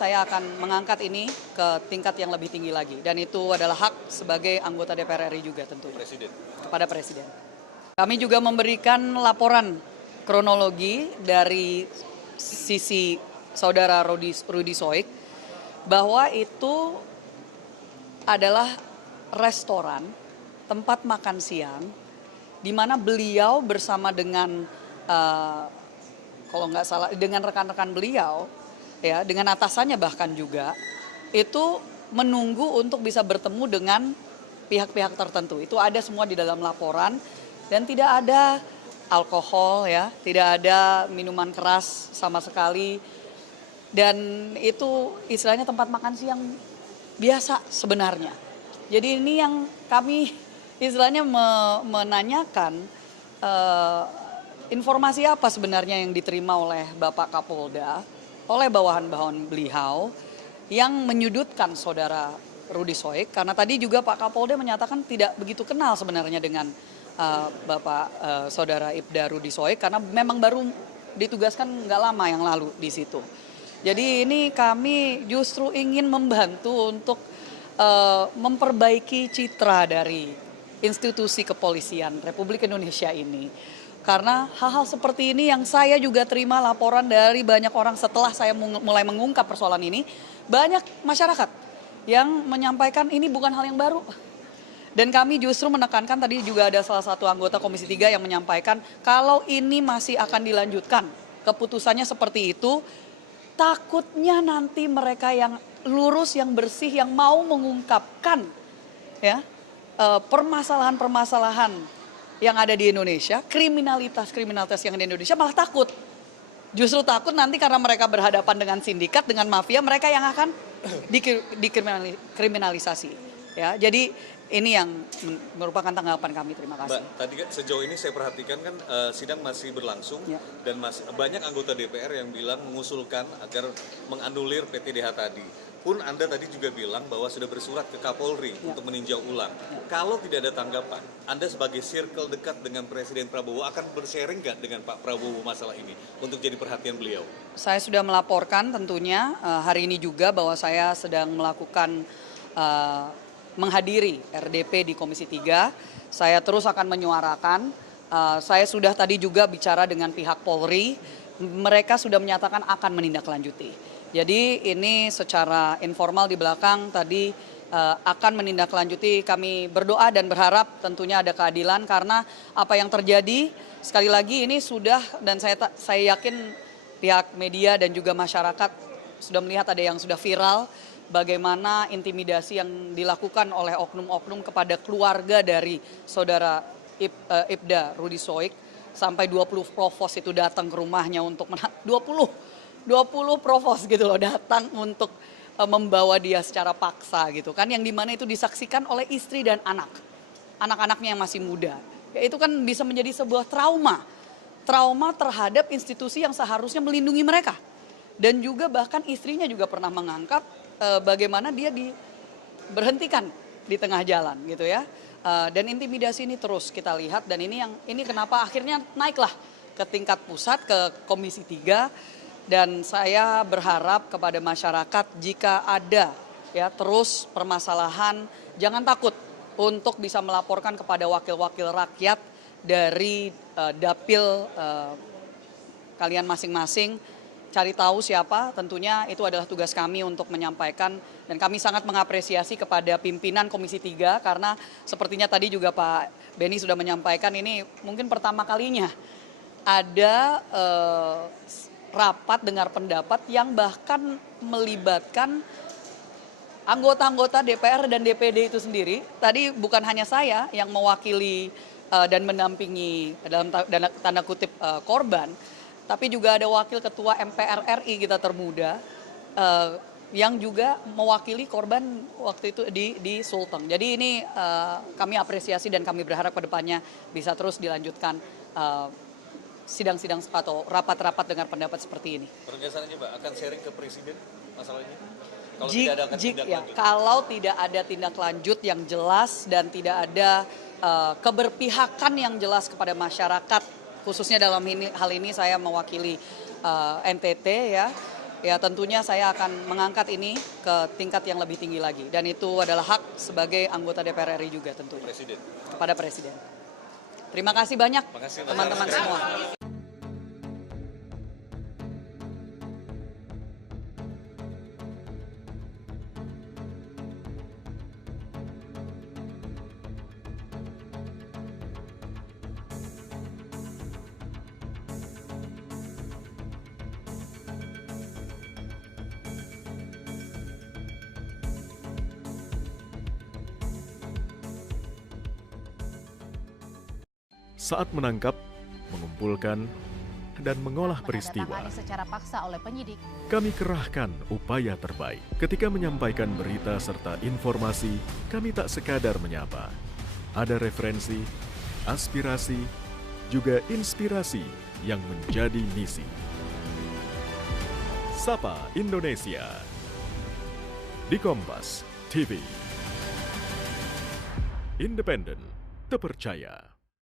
Saya akan mengangkat ini ke tingkat yang lebih tinggi lagi. Dan itu adalah hak sebagai anggota DPR RI juga tentunya. Kepada Presiden. Kami juga memberikan laporan kronologi dari sisi saudara Rudy Soik bahwa itu adalah restoran, tempat makan siang, di mana beliau bersama dengan kalau nggak salah dengan rekan-rekan beliau, ya dengan atasannya bahkan juga itu menunggu untuk bisa bertemu dengan pihak-pihak tertentu. Itu ada semua di dalam laporan dan tidak ada alkohol ya, tidak ada minuman keras sama sekali. Dan itu istilahnya tempat makan siang biasa sebenarnya. Jadi ini yang kami istilahnya menanyakan informasi apa sebenarnya yang diterima oleh Bapak Kapolda, oleh bawahan-bawahan beliau yang menyudutkan saudara Rudy Soik. Karena tadi juga Pak Kapolda menyatakan tidak begitu kenal sebenarnya dengan Bapak saudara Ibda Rudy Soik karena memang baru ditugaskan nggak lama yang lalu di situ. Jadi ini kami justru ingin membantu untuk memperbaiki citra dari institusi kepolisian Republik Indonesia ini. Karena hal-hal seperti ini yang saya juga terima laporan dari banyak orang setelah saya mulai mengungkap persoalan ini. Banyak masyarakat yang menyampaikan ini bukan hal yang baru. Dan kami justru menekankan tadi juga ada salah satu anggota Komisi 3 yang menyampaikan kalau ini masih akan dilanjutkan. Keputusannya seperti itu, takutnya nanti mereka yang lurus, yang bersih, yang mau mengungkapkan ya permasalahan-permasalahan yang ada di Indonesia, kriminalitas yang ada di Indonesia malah takut. Justru takut nanti karena mereka berhadapan dengan sindikat, dengan mafia, mereka yang akan dikriminalisasi. Ya, jadi ini yang merupakan tanggapan kami. Terima kasih. Mbak, tadi kan sejauh ini saya perhatikan kan sidang masih berlangsung ya. Dan banyak anggota DPR yang bilang mengusulkan agar menganulir PTDH tadi. Pun Anda tadi juga bilang bahwa sudah bersurat ke Kapolri untuk meninjau ulang. Kalau tidak ada tanggapan, Anda sebagai circle dekat dengan Presiden Prabowo akan bersharing nggak dengan Pak Prabowo masalah ini untuk jadi perhatian beliau? Saya sudah melaporkan tentunya hari ini juga bahwa saya sedang melakukan menghadiri RDP di Komisi 3. Saya terus akan menyuarakan. Saya sudah tadi juga bicara dengan pihak Polri. Mereka sudah menyatakan akan menindaklanjuti. Jadi ini secara informal di belakang tadi akan menindaklanjuti. Kami berdoa dan berharap tentunya ada keadilan karena apa yang terjadi sekali lagi ini sudah, dan saya yakin pihak media dan juga masyarakat sudah melihat ada yang sudah viral bagaimana intimidasi yang dilakukan oleh oknum-oknum kepada keluarga dari saudara Ibda Rudy Soik. Sampai 20 provos itu datang ke rumahnya untuk 20 provos gitu loh datang untuk membawa dia secara paksa gitu kan, yang dimana itu disaksikan oleh istri dan anak-anaknya yang masih muda. Ya, itu kan bisa menjadi sebuah trauma terhadap institusi yang seharusnya melindungi mereka. Dan juga bahkan istrinya juga pernah mengangkat bagaimana dia diberhentikan di tengah jalan gitu ya. Dan intimidasi ini terus kita lihat, dan ini kenapa akhirnya naiklah ke tingkat pusat, ke Komisi 3. Dan saya berharap kepada masyarakat jika ada ya terus permasalahan, jangan takut untuk bisa melaporkan kepada wakil-wakil rakyat dari dapil kalian masing-masing. Cari tahu siapa, tentunya itu adalah tugas kami untuk menyampaikan. Dan kami sangat mengapresiasi kepada pimpinan Komisi 3 karena sepertinya tadi juga Pak Beni sudah menyampaikan ini mungkin pertama kalinya ada rapat dengar pendapat yang bahkan melibatkan anggota-anggota DPR dan DPD itu sendiri. Tadi bukan hanya saya yang mewakili dan mendampingi dalam tanda kutip korban, tapi juga ada wakil ketua MPR RI kita termuda yang juga mewakili korban waktu itu di Sulteng. Jadi ini kami apresiasi dan kami berharap ke depannya bisa terus dilanjutkan sidang-sidang atau rapat-rapat dengar pendapat seperti ini. Penegasannya Mbak, akan sharing ke Presiden masalah ini? Kalau tidak ada tindak lanjut yang jelas dan tidak ada keberpihakan yang jelas kepada masyarakat, khususnya dalam hal ini saya mewakili NTT ya, ya tentunya saya akan mengangkat ini ke tingkat yang lebih tinggi lagi. Dan itu adalah hak sebagai anggota DPR RI juga tentunya. Kepada Presiden. Terima kasih banyak teman-teman semua. Saat menangkap, mengumpulkan, dan mengolah peristiwa, menandatangani secara paksa oleh penyidik. kami kerahkan upaya terbaik. Ketika menyampaikan berita serta informasi, kami tak sekadar menyapa. Ada referensi, aspirasi, juga inspirasi yang menjadi misi. Sapa Indonesia di Kompas TV. Independen, terpercaya.